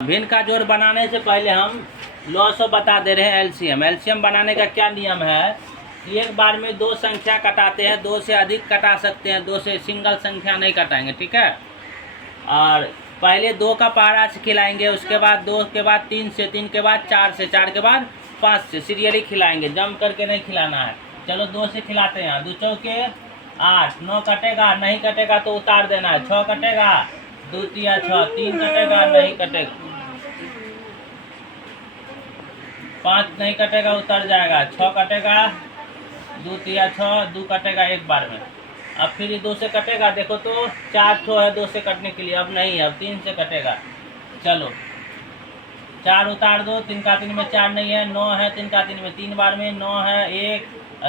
भिन्न का जोड़ बनाने से पहले हम लॉस बता दे रहे हैं एलसीएम। एलसीएम बनाने का क्या नियम है कि एक बार में दो संख्या कटाते हैं, दो से अधिक कटा सकते हैं, दो से सिंगल संख्या नहीं कटाएंगे, ठीक है। और पहले दो का पहाड़ा से खिलाएंगे, उसके बाद दो के बाद तीन से, तीन के बाद चार से, चार के बाद पाँच से, सीरियली खिलाएंगे, जम करके नहीं खिलाना है। चलो दो से खिलाते हैं। दो चौके 8, 9 कटेगा, नहीं कटेगा तो उतार देना है। 6 कटेगा, 2 तिया 6, 3 कटेगा, नहीं कटेगा, 5 नहीं कटेगा, उतर जाएगा। 6 कटेगा, 2 तिया 6, 2 कटेगा एक बार में। अब फिर ये 2 से कटेगा, देखो तो 4 ठो है 2 से कटने के लिए, अब नहीं है, अब 3 से कटेगा। चलो 4 उतार दो, 3 का 3 में 4 नहीं है, 9 है 3 का 3 में, 3 बार में 9 है 1,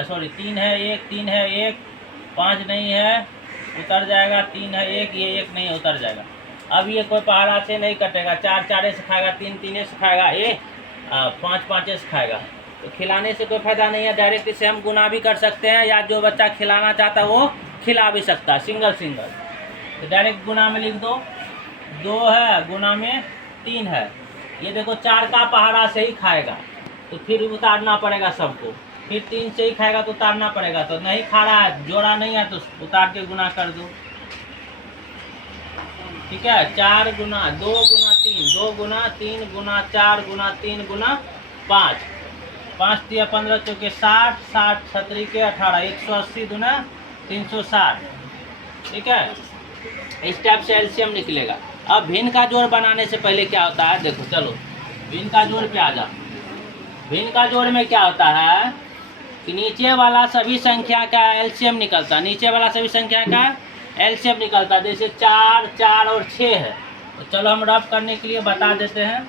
सॉरी 3 है 1, 3 है 1, 5 नहीं है, उतर जाएगा, 3 है 1, ये 1 नहीं है, उतर जाएगा। अब ये कोई पहाड़ा से नहीं कटेगा, 4 4 से खाएगा, 3 3 से खाएगा, 5 5 से खाएगा। तो खिलाने से कोई फायदा नहीं है, डायरेक्ट इसे हम गुना भी कर सकते हैं, या जो बच्चा खिलाना चाहता है वो खिला भी सकता है, सिंगल सिंगल। तो डायरेक्ट गुना में लिख दो, 2 है गुना में 3 है। ये देखो 4 का पहाड़ा से ही खाएगा तो फिर उतारना पड़ेगा सबको, फिर 3 से ही खाएगा तो उतारना पड़ेगा, तो नहीं खा रहा है, जोड़ा नहीं है तो उतार के गुना कर दो, ठीक है। 4 गुना 2 गुना 3, 2 गुना 3 गुना 4 गुना 3 गुना 5, 5 तिया 15 चौके 60, 60 छतरी के 18, 180 गुना 360, ठीक है। इस टाइप से एलसीएम निकलेगा। अब भिन्न का जोड़ बनाने से पहले क्या होता है, देखो चलो भिन्न का जोड़ पे आ जाओ। भिन्न का जोड़ में क्या होता है कि नीचे वाला सभी संख्या का एलसीएम निकलता है, नीचे वाला सभी संख्या का एलसीएम निकलता है। जैसे 4, 4 और 6 है, तो चलो हम रफ करने के लिए बता देते हैं।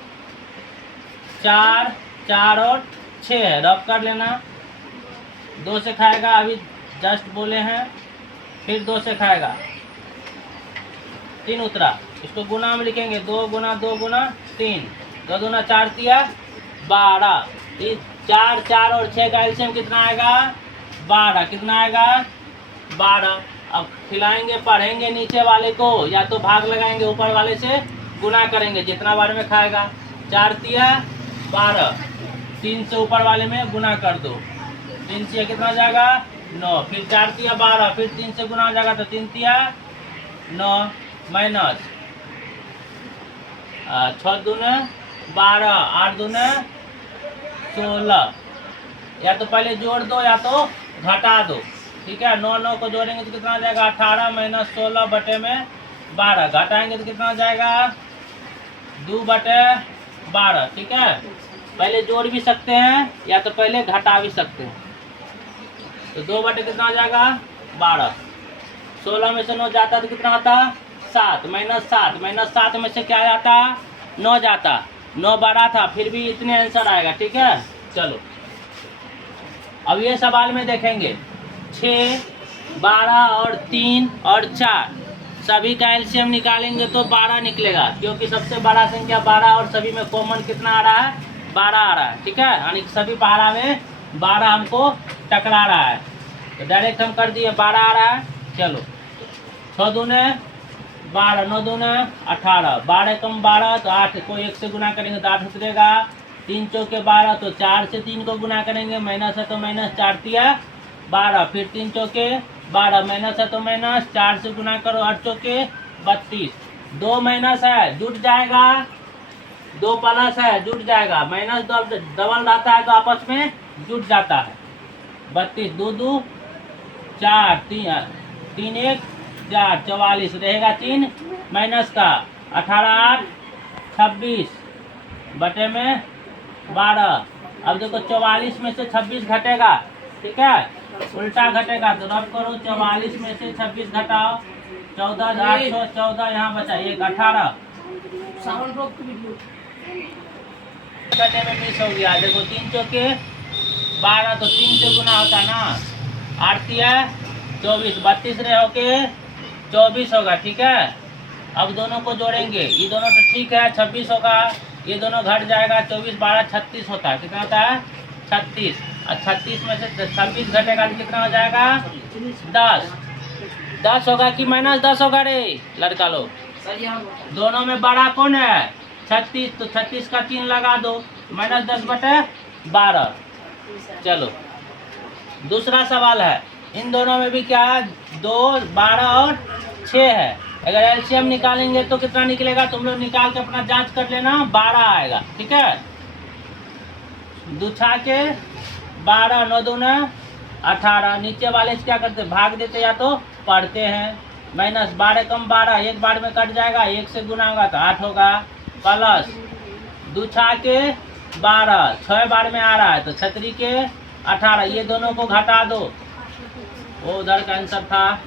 4, 4 और 6 है, रफ कर लेना। 2 से खाएगा, अभी जस्ट बोले हैं, फिर 2 से खाएगा, 3 उतरा, इसको गुना में लिखेंगे, 2 गुना 2 गुना 3, 2 दूना 4 तिया 12। 4, 4 और 6 का एलसीएम कितना आएगा, 12। कितना आएगा, 12। अब खिलाएंगे, पढ़ेंगे नीचे वाले को, या तो भाग लगाएंगे, ऊपर वाले से गुना करेंगे, जितना बार में खाएगा। 4 तिया 12, 3 से ऊपर वाले में गुना कर दो, 3 से कितना हो जाएगा, 9, फिर 4 तिया 12, फिर 3 से गुना हो जाएगा, तो 3 तिया 9 माइनस 6 दूने 12, 8 दूने 16। या तो पहले जोड़ दो या तो घटा दो, ठीक है। 9 9 को जोड़ेंगे तो कितना हो जाएगा, 18 माइनस 16 बटे में 12, घटाएंगे तो कितना हो जाएगा, 2 बटे 12, ठीक है। पहले जोड़ भी सकते हैं या तो पहले घटा भी सकते हैं। तो 2 बटे कितना हो जाएगा, 12। 16 में से 9 जाता तो कितना होता, 7, माइनस 7, माइनस 7 में से क्या जाता, 9 जाता, 9 बड़ा था, फिर भी इतने आंसर आएगा, ठीक है। चलो अब ये सवाल में देखेंगे 6, 12 और 3 और 4 सभी का एलसीएम निकालेंगे तो 12 निकलेगा, क्योंकि सबसे बड़ा संख्या 12 और सभी में कॉमन कितना आ रहा है, 12 आ रहा है, ठीक है। यानी सभी पहाड़ा में 12 हमको टकरा रहा है, तो डायरेक्ट हम कर दिए 12 आ रहा है। चलो 6 दूने 12, 9 दूने 18, 12 कम 12 तो 8 को 1 से गुना करेंगे तो 8 उतरेगा। 3 चौके 12, तो 4 से 3 को गुना करेंगे, माइनस है तो माइनस 4 तिया 12, फिर 3 चौके 12, माइनस है तो माइनस 4 से गुना करो, 8 चौके 32, 2 माइनस है जुट जाएगा, 2 प्लस है जुट जाएगा, माइनस डबल रहता है तो आपस में जुट जाता है। 32, 2 2 4, 3 1 4, 44 रहेगा, 3 माइनस का 18 8 26 बटे में 12। अब देखो 44 में से 26 घटेगा, ठीक है, उल्टा घटेगा, तो रब करो 44 में से 26 घटाओ, 14 814 यहाँ बचा, 1 18 घटे में मिस हो गया। देखो 3 चौके 12, तो 3 से गुना होता है ना, 8 तिया 24, 32 रहे होके 24 होगा, ठीक है। अब दोनों को जोड़ेंगे, ये दोनों तो ठीक है, 26 होगा, ये दोनों घट जाएगा, 24 12 36 होता है, कितना होता है 36, और 36 में से 26 घटेगा तो कितना हो जाएगा 10। 10 होगा कि माइनस 10 होगा रे लड़का लोग, दोनों में बड़ा कौन है, 36, तो 36 का चिन्ह लगा दो, -10/12। चलो दूसरा सवाल है, इन दोनों में भी क्या है, 2, 12 और 6 है। अगर एलसीएम निकालेंगे तो कितना निकलेगा, तुम लोग निकाल के अपना जांच कर लेना, 12 आएगा। ठीक है, 2 के 12, 9 दूना 18। नीचे वाले से क्या करते, भाग देते या तो पढ़ते हैं। -12 कम 12, एक बार में कट जाएगा, 1 से गुना होगा तो 8 होगा, प्लस 2 के 12, 6 बार में आ रहा है तो 6 के 18, ये दोनों को घटा दो, वो उधर का आंसर था।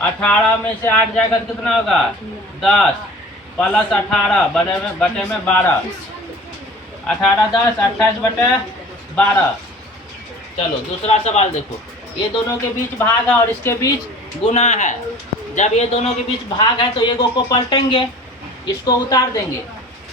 18 में से 8 जाएगा तो कितना होगा, 10 प्लस 18 बटे में 12, 18 10, 28/12। चलो दूसरा सवाल देखो, ये दोनों के बीच भाग है और इसके बीच गुना है। जब ये दोनों के बीच भाग है तो एगो को पलटेंगे, इसको उतार देंगे,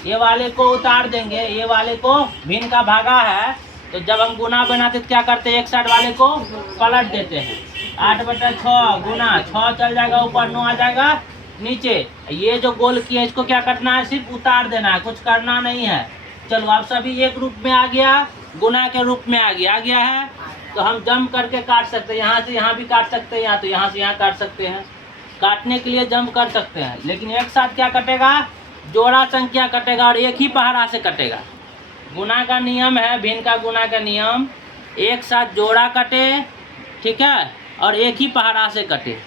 ये वाले को उतार देंगे, ये वाले को भिन्न का भागा है, तो जब हम गुना बनाते तो क्या करते हैं, एक साइड वाले को पलट देते हैं। 8/6 गुना 6 चल जाएगा ऊपर, 9 आ जाएगा नीचे। ये जो गोल किया इसको क्या करना है, सिर्फ उतार देना है, कुछ करना नहीं है। चलो आप सभी एक रूप में आ गया, गुना के रूप में आ गया है, तो हम जंप करके काट सकते हैं, यहाँ से यहाँ भी काट सकते हैं, या तो यहाँ से यहाँ काट सकते हैं। काटने के लिए जंप कर सकते हैं, लेकिन एक साथ क्या कटेगा, जोड़ा संख्या कटेगा और एक ही पहाड़ा से कटेगा। गुना का नियम है, भिन्न का गुना का नियम, एक साथ जोड़ा कटे, ठीक है, और एक ही पहाड़ा से कटे।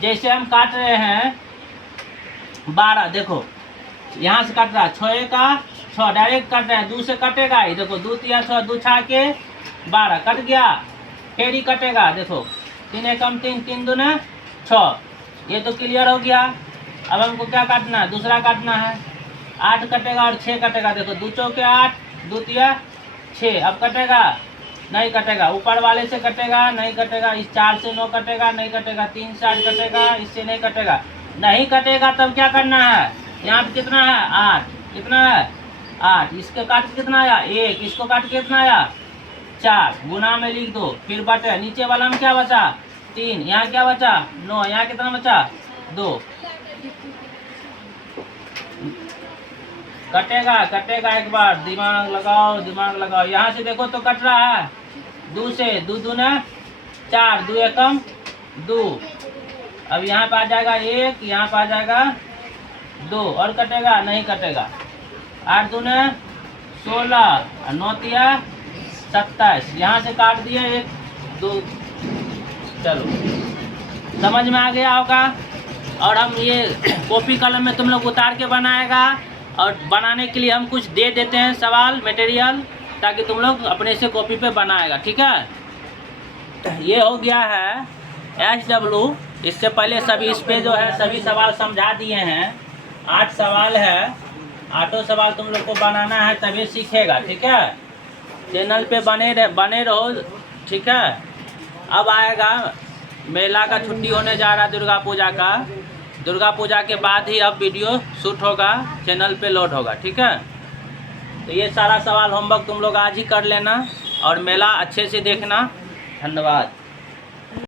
जैसे हम काट रहे हैं 12, देखो यहाँ से कट रहा है, 6 का 6 डायरेक्ट कट रहे हैं, 2 से कटेगा ही, देखो 2 तिया 6, 2 के 12 कट गया, फिर ही कटेगा, देखो 3 एकम 3, 3 दूना 6, ये तो क्लियर हो गया। अब हमको क्या काटना है, दूसरा काटना है, 8 कटेगा और 6 कटेगा, देखो 2 चौके 8, 2 तिया 6, अब कटेगा नहीं कटेगा, ऊपर वाले से कटेगा नहीं कटेगा, इस 4 से 9 कटेगा नहीं कटेगा, 3 से 8 कटेगा, इससे नहीं कटेगा, नहीं कटेगा। तब क्या करना है, यहाँ पे कितना है 8, कितना है 8, इसके काट के कितना आया 1, इसको काट के कितना आया 4, गुना में लिख दो, फिर बटे, नीचे वाला में क्या बचा 3, यहाँ क्या बचा 9, यहाँ कितना बचा 2। कटेगा कटेगा, एक बार दिमाग लगाओ दिमाग लगाओ, यहाँ से देखो तो कट रहा है 2 से, 2 दूना 4, 2 एकम 2, अब यहाँ पे आ जाएगा 1, यहाँ पे आ जाएगा 2, और कटेगा नहीं कटेगा, 8 दूना 16, 9 तिया 27, यहाँ से काट दिया 1 2। चलो समझ में आ गया होगा। और हम ये कॉपी कलम में तुम लोग उतार के बनाएगा, और बनाने के लिए हम कुछ दे देते हैं सवाल मटेरियल, ताकि तुम लोग अपने से कॉपी पे बनाएगा। ठीक है, ये हो गया है SW। इससे पहले सभी इस पे जो है सभी सवाल समझा दिए हैं, 8 सवाल है, 8 सवाल तुम लोग को बनाना है, तभी सीखेगा। ठीक है, चैनल पे बने रहो। ठीक है, अब आएगा मेला का छुट्टी होने जा रहा है दुर्गा पूजा का, दुर्गा पूजा के बाद ही अब वीडियो शूट होगा, चैनल पे लोड होगा। ठीक है, तो ये सारा सवाल होमवर्क तुम लोग आज ही कर लेना और मेला अच्छे से देखना। धन्यवाद।